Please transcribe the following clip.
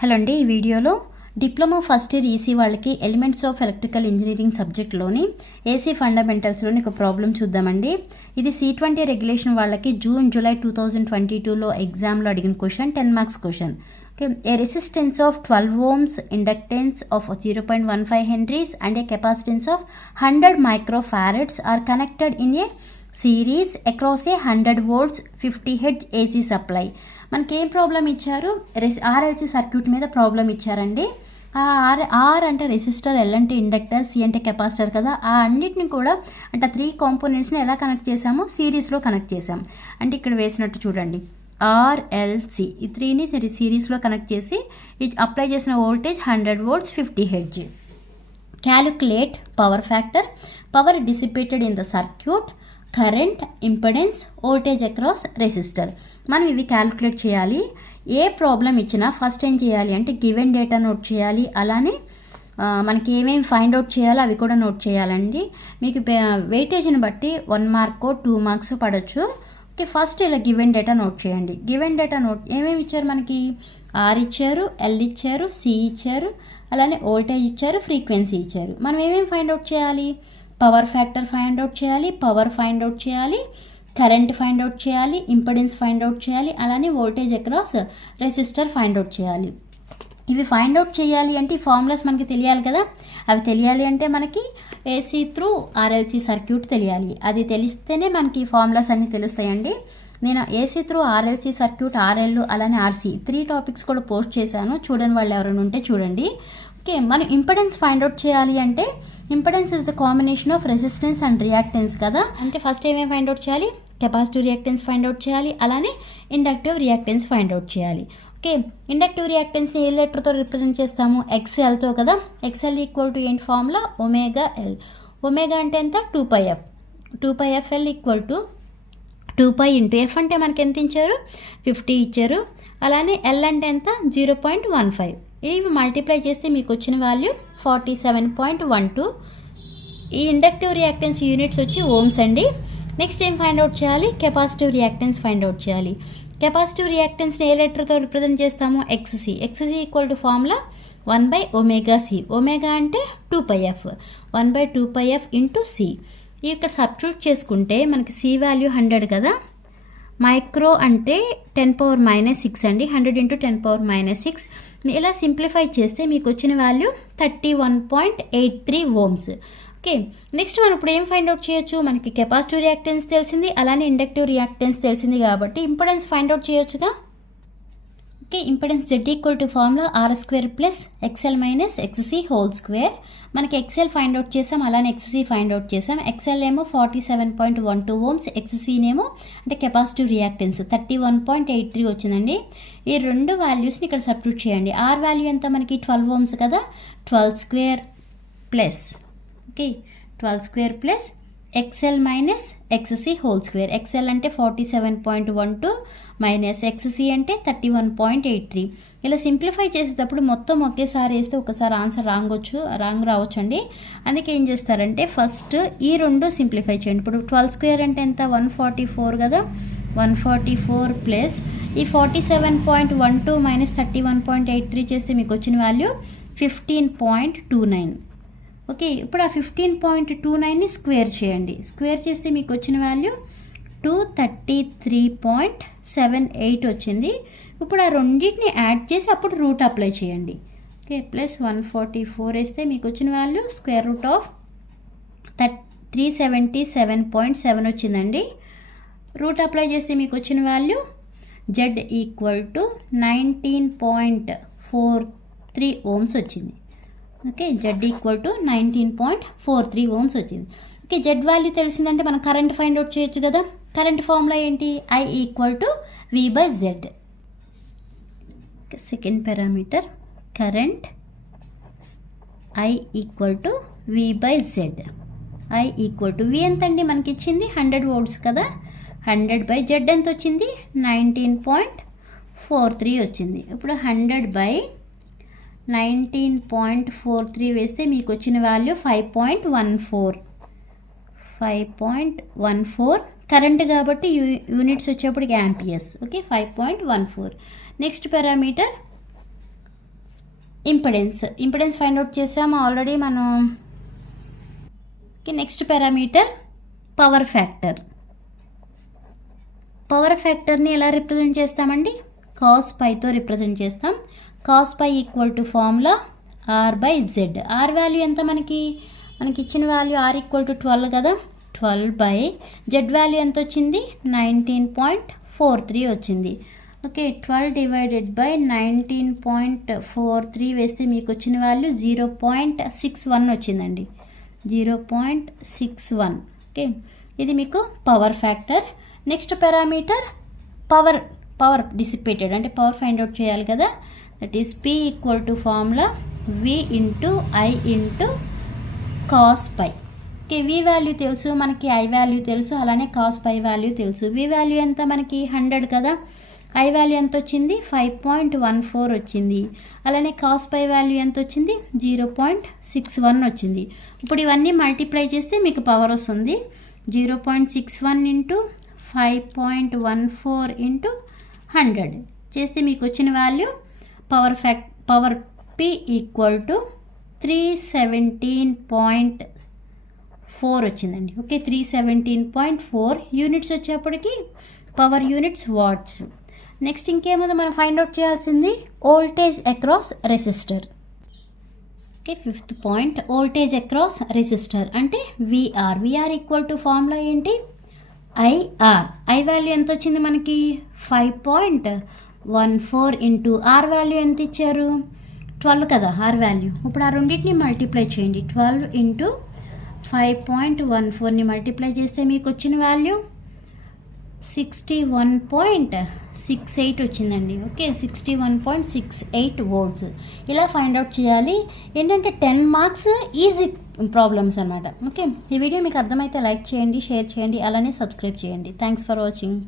Hello అండి, ఈ వీడియోలో డిప్లొమా ఫస్ట్ ఇయర్ ఈసీ వాళ్ళకి ఎలిమెంట్స్ ఆఫ్ ఎలక్ట్రికల్ ఇంజనీరింగ్ సబ్జెక్ట్లోని ఏసీ ఫండమెంటల్స్లోని ఒక ప్రాబ్లం చూద్దామండి. ఇది C20 రెగ్యులేషన్ వాళ్ళకి జూలై 2022లో ఎగ్జామ్లో అడిగిన question, 10 marks question. Okay, A resistance of 12 ohms, inductance of 0.15 henries and a capacitance of 100 microfarads are connected in a series across a 100 volts 50 Hz AC supply. మనకి ఏం problem ఇచ్చారు? RLC circuit మీద problem ఇచ్చారండి. Are అంటే resistor, L అంటే inductor, C అంటే capacitor కదా. ఆ అన్నిటిని కూడా అంటే 3 కాంపోనెంట్స్ని ఎలా కనెక్ట్ చేసాము? సిరీస్లో కనెక్ట్ చేసాం. అంటే ఇక్కడ వేసినట్టు చూడండి, ఆర్ఎల్సి ఈ 3ని సిరీస్లో కనెక్ట్ చేసి అప్లై చేసిన voltage 100 volts 50 Hz. Calculate power factor, power dissipated in the circuit, current, impedance, voltage across resistor. మనం ఇవి క్యాలిక్యులేట్ చేయాలి. ఏ ప్రాబ్లం ఇచ్చినా ఫస్ట్ ఏం చేయాలి అంటే గివెన్ డేటా నోట్ చేయాలి. అలానే మనకి ఏమేమి ఫైండ్ అవుట్ చేయాలో అవి కూడా నోట్ చేయాలండి. మీకు వెయిటేజ్ని బట్టి 1 mark 2 marks పడవచ్చు. ఓకే, ఫస్ట్ ఇలా గివెన్ డేటా నోట్ చేయండి. గివెన్ డేటా నోట్ ఏమేమి ఇచ్చారు? మనకి ఆర్ ఇచ్చారు, ఎల్ ఇచ్చారు, సి ఇచ్చారు, అలానే వోల్టేజ్ ఇచ్చారు, ఫ్రీక్వెన్సీ ఇచ్చారు. మనం ఏమేమి ఫైండ్ అవుట్ చేయాలి? పవర్ ఫ్యాక్టర్ ఫైండ్ అవుట్ చేయాలి, పవర్ ఫైండ్ అవుట్ చేయాలి, కరెంట్ ఫైండ్ అవుట్ చేయాలి, ఇంపెడెన్స్ ఫైండ్ అవుట్ చేయాలి, అలానే voltage across resistor find out చేయాలి. ఇవి ఫైండ్ అవుట్ చేయాలి అంటే ఈ ఫార్ములాస్ మనకి తెలియాలి కదా. అవి తెలియాలి అంటే మనకి ఏసీ త్రూ ఆర్ఎల్సీ సర్క్యూట్ తెలియాలి. అది తెలిస్తేనే మనకి ఈ ఫార్ములాస్ అన్నీ తెలుస్తాయండి. నేను AC through RLC circuit, RL అలానే ఆర్సీ 3 టాపిక్స్ కూడా పోస్ట్ చేశాను. చూడని వాళ్ళు ఎవరైనా ఉంటే చూడండి. ఓకే, మనం ఇంపెడెన్స్ ఫైండ్ అవుట్ చేయాలి అంటే impedance is the combination of resistance and reactance కదా. అంటే ఫస్ట్ ఏమేమి ఫైండ్ అవుట్ చేయాలి? కెపాసిటివ్ రియాక్టెన్స్ ఫైండ్ అవుట్ చేయాలి, అలానే ఇండక్టివ్ రియాక్టెన్స్ ఫైండ్ అవుట్ చేయాలి. ఓకే, ఇండక్టివ్ రియాక్టెన్స్ని ఏ లెటర్తో రిప్రజెంట్ చేస్తాము? XLతో కదా. XL ఈక్వల్ టు ఏంటి ఫార్ములా? ωL. ఒమేగా అంటే ఎంత? 2πf. 2πfL equal to 2π into F అంటే మనకి ఎంత ఇచ్చారు? 50 ఇచ్చారు. అలానే ఎల్ అంటే ఎంత? 0.15. ఇవి మల్టిప్లై చేస్తే మీకు వచ్చిన వాల్యూ 47.12. ఈ ఇండక్టివ్ రియాక్టెన్స్ యూనిట్స్ వచ్చి ఓమ్స్ అండి. నెక్స్ట్ ఏం ఫైండ్ అవుట్ చేయాలి? కెపాసిటివ్ రియాక్టెన్స్ ఫైండ్ అవుట్ చేయాలి. కెపాసిటివ్ రియాక్టెన్స్ని ఏ లెటర్తో రిప్రజెంట్ చేస్తాము? XC. XC equal to formula 1/ωc. Omega అంటే 2πf. 1/2πf into C. ఇక్కడ సబ్స్టిట్యూట్ చేసుకుంటే మనకి సి వాల్యూ 100 కదా. మైక్రో అంటే 10⁻⁻6 అండి. 100 × 10⁻⁻6. ఇలా సింప్లిఫై చేస్తే మీకు వచ్చిన వాల్యూ 31.83 ohms. ఓకే, నెక్స్ట్ మనం ఇప్పుడు ఏం ఫైండ్ అవుట్ చేయొచ్చు? మనకి కెపాసిటివ్ రియాక్టెన్స్ తెలిసింది, అలానే ఇండక్టివ్ రియాక్టెన్స్ తెలిసింది కాబట్టి ఇంపెడెన్స్ ఫైండ్ అవుట్ చేయొచ్చుగా. Okay, impedance Z equal to formula R² plus XL minus XC whole square. మనకి XL ఫైండ్ అవుట్ చేసాం, అలానే XC ఫైండ్ అవుట్ చేసాం. XL ఏమో 47.12 ohms, XCనేమో అంటే కెపాసిటివ్ రియాక్టెన్స్ 31.83 వచ్చిందండి. ఈ రెండు వాల్యూస్ని ఇక్కడ సబ్స్టిట్యూట్ చేయండి. R వాల్యూ ఎంత? మనకి 12 ohms కదా. 12² plus okay 12² plus XL minus XC whole square. XL అంటే 47.12 మైనస్ XC అంటే 31.83. ఇలా సింప్లిఫై చేసేటప్పుడు మొత్తం ఒకేసారి వేస్తే ఒకసారి ఆన్సర్ రాంగ్ రావచ్చు అండి. అందుకే ఏం చేస్తారంటే ఫస్ట్ ఈ రెండు సింప్లిఫై చేయండి. ఇప్పుడు 12² అంటే ఎంత? 144 కదా. 144 ప్లస్ ఈ 47.12 మైనస్ 31.83 చేస్తే మీకు వచ్చిన వాల్యూ 15.29. ఓకే, ఇప్పుడు ఆ 15.29ని స్క్వేర్ చేయండి. స్క్వేర్ చేస్తే మీకు వచ్చిన వాల్యూ 233.78 వచ్చింది. ఇప్పుడు ఆ రెండింటిని యాడ్ చేసి అప్పుడు రూట్ అప్లై చేయండి. ఓకే, ప్లస్ 144 వేస్తే మీకు వచ్చిన వాల్యూ √377.7 వచ్చిందండి. రూట్ అప్లై చేస్తే మీకు వచ్చిన value Z equal to 19.43 ohms వచ్చింది. Okay, Z equal to 19.43 ohms వచ్చింది. ఓకే, Z వాల్యూ తెలిసిందంటే మనం కరెంట్ ఫైండ్ అవుట్ చేయొచ్చు కదా. కరెంట్ ఫార్ములా ఏంటి? I equal to V/Z. Second parameter current I equal to V/Z. I equal to V ఎంత అండి? మనకి ఇచ్చింది 100 volts కదా. 100/Z ఎంత వచ్చింది? 19.43 వచ్చింది. ఇప్పుడు 100/19.43 వేస్తే మీకు వచ్చిన వాల్యూ 5.14. కరెంట్ కాబట్టి యూనిట్స్ వచ్చేప్పటికి amperes. Okay, 5.14. Next parameter impedance find out చేసాము ఆల్రెడీ మనం. నెక్స్ట్ పారామీటర్ పవర్ ఫ్యాక్టర్ని ఎలా రిప్రజెంట్ చేస్తామండి? కాస్ పైతో రిప్రజెంట్ చేస్తాం. Cos pi equal to formula R/Z. R value ఎంత మనకి ఇచ్చిన వాల్యూ R ఈక్వల్ టు 12 కదా, 12/Z వాల్యూ ఎంత వచ్చింది? 19.43 వచ్చింది. ఓకే, 12 డివైడెడ్ బై 19.43 వేస్తే మీకు వచ్చిన వాల్యూ 0.61 వచ్చిందండి. 0.61. ఓకే, ఇది మీకు power factor. Next parameter power dissipated, అంటే పవర్ ఫైండ్ అవుట్ చేయాలి కదా. That is P equal to formula V into I into cos pi. Okay, V value తెలుసు మనకి, I వాల్యూ తెలుసు, అలానే కాస్ పై వాల్యూ తెలుసు. V వాల్యూ ఎంత మనకి 100 కదా, I వాల్యూ ఎంత వచ్చింది? 5.14 వచ్చింది. అలానే కాస్ పై వాల్యూ ఎంత వచ్చింది? 0.61 వచ్చింది. ఇప్పుడు ఇవన్నీ మల్టిప్లై చేస్తే మీకు పవర్ వస్తుంది. 0.61 ఇంటూ 5.14 ఇంటూ 100 చేస్తే మీకు వచ్చిన value power P equal to 317.4 వచ్చిందండి. ఓకే, 317.4 యూనిట్స్ వచ్చేప్పటికి పవర్ యూనిట్స్ వాట్స్. నెక్స్ట్ ఇంకేముందో మనం ఫైండ్ అవుట్ చేయాల్సింది voltage across resistor. Okay, 5th point voltage across resistor అంటే విఆర్ ఈక్వల్ టు ఫార్ములా ఏంటి? ఐ వాల్యూ ఎంత వచ్చింది మనకి? 5.14 ఇంటూ ఆర్ వాల్యూ ఎంత ఇచ్చారు? 12 కదా ఆర్ వాల్యూ. ఇప్పుడు ఆ రెండింటిని మల్టిప్లై చేయండి. 12 ఇంటూ 5.14ని మల్టిప్లై చేస్తే మీకు వచ్చిన వాల్యూ 61.68 వచ్చిందండి. Okay, 61.68 volts. ఇలా ఫైండ్ అవుట్ చేయాలి. ఏంటంటే 10 మార్క్స్ ఈజీ ప్రాబ్లమ్స్ అన్నమాట. ఓకే, ఈ వీడియో మీకు అర్థమైతే లైక్ చేయండి, షేర్ చేయండి, అలానే సబ్స్క్రైబ్ చేయండి. Thanks for watching.